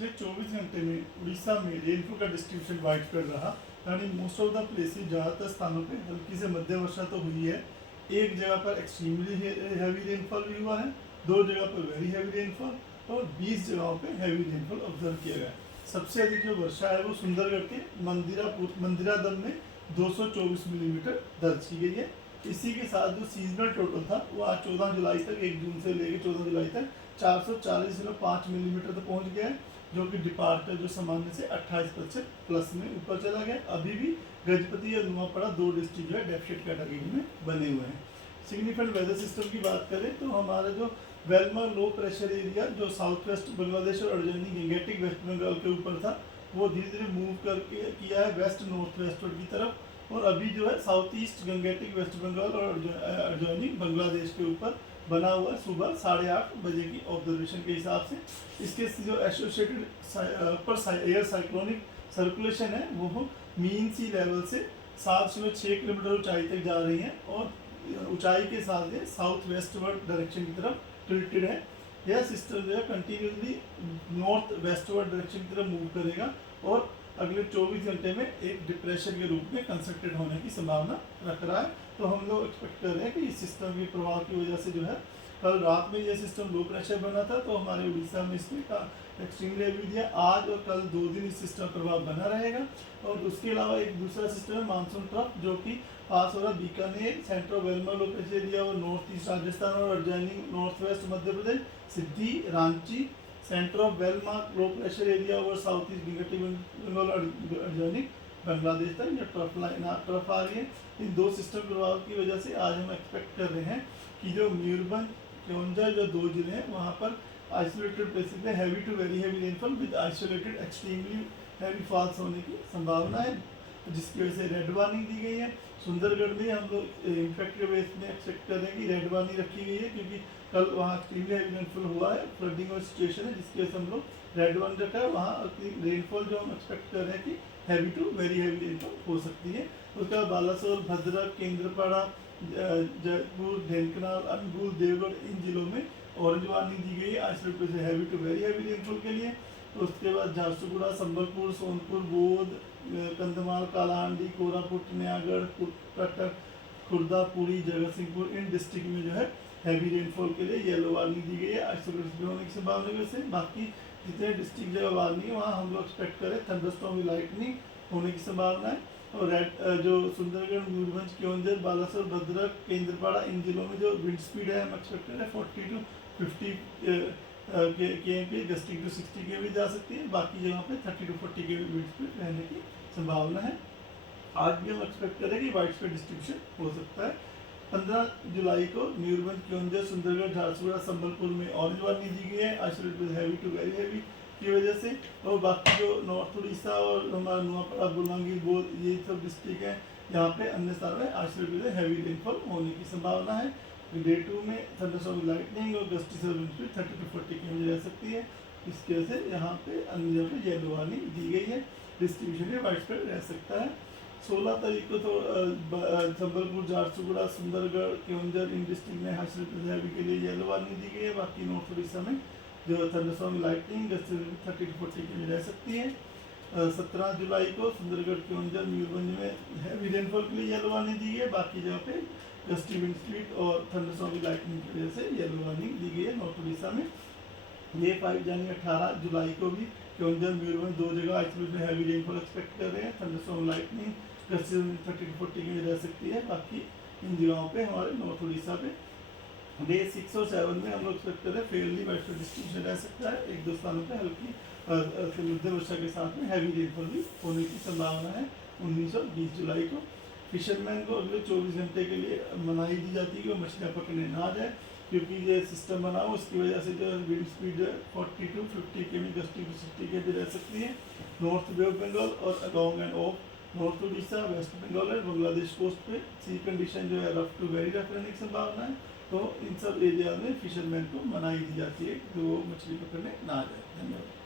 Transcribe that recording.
पिछले 24 घंटे में उड़ीसा में रेनफॉल का डिस्ट्रीब्यूशन वाइड स्प्रेड रहा, यानी मोस्ट ऑफ द प्लेसेस ज़्यादातर स्थानों पे हल्की से मध्यम वर्षा तो हुई है। एक जगह पर एक्सट्रीमली हैवी रेनफॉल भी हुआ है, दो जगह पर वेरी हैवी रेनफॉल और 20 जगहों पे हैवी रेनफॉल ऑब्जर्व किया गया है। सबसे अधिक जो वर्षा है वो सुंदरगढ़ के मंदिरादम में 224 मिलीमीटर दर्ज की गई है। इसी के साथ जो सीजनल टोटल था वो आज 14 जुलाई तक, 1 जून से लेकर 14 जुलाई तक 440.5 मिलीमीटर तक पहुंच गया है, जो कि डिपार्चर जो सामान्य से 28% प्लस में ऊपर चला गया। अभी भी गजपति और नुआपड़ा दो डिस्ट्रिक्ट जो है डेफिसिट कैटेगरी में बने हुए हैं। सिग्निफिकेंट वेदर सिस्टम की बात करें तो हमारा जो वेलमा लो प्रेशर एरिया जो साउथ वेस्ट बांग्लादेश और अर्जेंटीना गैंगेटिक वेस्ट बंगाल के ऊपर था, वो धीरे धीरे मूव करके किया है वेस्ट नॉर्थ वेस्टवर्ड की तरफ, और अभी जो है south east Gangetic West Bengal और अर्जेंटीना बांग्लादेश के ऊपर बना हुआ है सुबह 8:30 बजे की ऑब्जर्वेशन के हिसाब से। इसके जो एसोसिएटेड पर एयर साइक्लोनिक सर्कुलेशन है वो मीन सी लेवल से 7.6 किलोमीटर ऊंचाई तक जा रही है और ऊंचाई के साथ ये साउथ वेस्टवर्ड डायरेक्शन की तरफ टिल्टेड है। यह सिस्टम जो है कंटिन्यूसली नॉर्थ वेस्टवर्ड डायरेक्शन की तरफ मूव करेगा और अगले 24 घंटे में एक डिप्रेशन के रूप में कंस्ट्रक्टेड होने की संभावना रख रहा है। तो हम लोग एक्सपेक्ट कर रहे हैं कि इस सिस्टम के प्रभाव की वजह से जो है कल रात में यह सिस्टम लो प्रेशर बना था, तो हमारे उड़ीसा में इसमें एक्सट्रीमली हैवी दिया। आज और कल 2 दिन इस सिस्टम प्रभाव बना रहेगा। और उसके अलावा एक दूसरा सिस्टम है मानसून ट्रफ, जो कि पास हो रहा बीकानेर, सेंट्रल वेलमा लो प्रेशर एरिया और नॉर्थ ईस्ट राजस्थान और अर्जेंटीना north west Madhya Pradesh, Sidhi, Ranchi, centre of वेलमा लो प्रेशर एरिया और साउथ ईस्ट गंगेटिक बंगाल अर्जेंटीना बांग्लादेश तक जो ट्रफ आ रही है। इन दो सिस्टम प्रभाव की वजह से आज हम एक्सपेक्ट कर रहे हैं कि जो मयूरभंज, केओंझर जो 2 जिले हैं वहाँ पर आइसोलेटेड प्लेसेस में heavy to very heavy rainfall with isolated extremely heavy falls होने की संभावना है, जिसकी वजह से रेड वार्निंग दी गई है। सुंदरगढ़ में हम लोग इम्पैक्टेड बेस में एक्सपेक्ट कर रहे हैं कि रेड वार्निंग रखी गई है, क्योंकि कल वहाँ एक्सट्रीमली हैवी रेनफॉल हुआ है, फ्लडिंग और सिचुएशन है, जिसकी वजह से हम लोग रेड वार्निंग रखा है। वहाँ रेनफॉल जो हम एक्सपेक्ट कर रहे हैं कि heavy to very heavy rainfall हो सकती है। उसके बाद बालासोर, भद्रक, केंद्रपाड़ा, जयपुर, ढेंकनाल, अनुगुल, देवगढ़ इन जिलों में ऑरेंज वार्निंग दी गई है आइसोलेटेड से heavy to very heavy rainfall के लिए। उसके बाद झारसुगुड़ा, संबलपुर, सोनपुर, बौद्ध, कंधमाल, कालाहांडी, कोरापुट, नयागढ़, कटक, खुर्दा, पुरी, जगतसिंहपुर इन डिस्ट्रिक्ट में जो है हैवी रेनफॉल के लिए येलो वार्निंग दी गई है आइसोलेटेड होने की संभावना से। बाकी जितने डिस्ट्रिक्ट जगह वार्निंग है वहाँ हम लोग एक्सपेक्ट करें थंडरस्टॉर्म लाइटनिंग होने की संभावना है। और रेड जो सुंदरगढ़, मयूरभंज, केओंझर, बालासोर, भद्रक, केंद्रपाड़ा इन जिलों में जो विंड स्पीड है हम एक्सपेक्ट करें 40 to 50 kmph, gusting to 60 km जा सकती है। बाकी जगह पे 30 to 40 km विंड स्पीड रहने की संभावना है। आज भी हम एक्सपेक्ट करें कि वाइड स्प्रेड डिस्ट्रीब्यूशन हो सकता है। 15 जुलाई को मयूरभंज, केओंझर, सुंदरगढ़, झारसुगुड़ा, संबलपुर में ऑरेंज वार्निंग दी गई है isolated heavy to very heavy की वजह से। और बाकी जो नॉर्थ उड़ीसा और हमारा नुआपड़ा, बुलांगीर, बौद्ध ये सब डिस्ट्रिक्ट हैं, यहाँ पे अन्य स्थानों में आइसोलेटेड हैवी रेनफॉल होने की संभावना है। डे 2 में थंडरस्टॉर्म लाइटनिंग और गस्टी से विंड स्पीड 30 to 40 km रह सकती है। इसकी वजह से यहाँ पे अन्य जगह पे येलो वार्निंग दी गई है, डिस्ट्रीब्यूशन में वाइड स्प्रेड रह सकता है। 16 तारीख को तो संबलपुर, झारसुगुड़ा, सुंदरगढ़, केओंझर इन डिस्ट्रिक्ट में आइसोलेटेड हैवी के लिए येलो वार्निंग दी गई है। बाकी नॉर्थ उड़ीसा में जो थंडरस्टॉर्म लाइटनिंग 30 to 40 km रह सकती है। 17 जुलाई को सुंदरगढ़, केओंझर, मयूरभंज में हैवी रेनफॉल के लिए येलो वार्निंग दी गई है। बाकी जगह पे गस्टी विंड स्पीड और थंडरस्टॉर्म लाइटनिंग की वजह से येलो वार्निंग दी गई है नॉर्थ उड़ीसा में। ये 5 यानी 18 जुलाई को भी केओंझर, मयूरभंज 2 जगह आइसोलेटेड हैवी रेनफॉल एक्सपेक्ट कर रहे हैं। थंडरस्टॉर्म लाइटनिंग 30 to 40 km रह सकती है। बाकी इन जगहों पे हमारे नॉर्थ उड़ीसा पे डे 6 और 7 में हम लोग एक्सपेक्ट कर रहे हैं फेयरली वाइड स्प्रेड डिस्ट्रीब्यूशन रह सकता है। 1-2 स्थानों पे हल्की मध्य वर्षा के साथ में हैवी रेनफॉल भी होने की संभावना है 19 और 20 जुलाई को। फिशरमैन को अगले 24 घंटे के लिए मनाही दी जाती है कि वो मछलियाँ पकड़ने ना जाए, क्योंकि ये सिस्टम बना हो उसकी वजह से जो wind speed 40 to 50 km, gusting to 60 km रह सकती है नॉर्थ बे ऑफ बंगाल और along and off north Orissa, West Bengal और बांग्लादेश कोस्ट पे सी कंडीशन जो है रफ टू वेरी रफ रहने की संभावना है। तो इन सब एरिया में फिशरमैन को मनाही दी जाती है कि वो मछली पकड़ने ना जाए। धन्यवाद।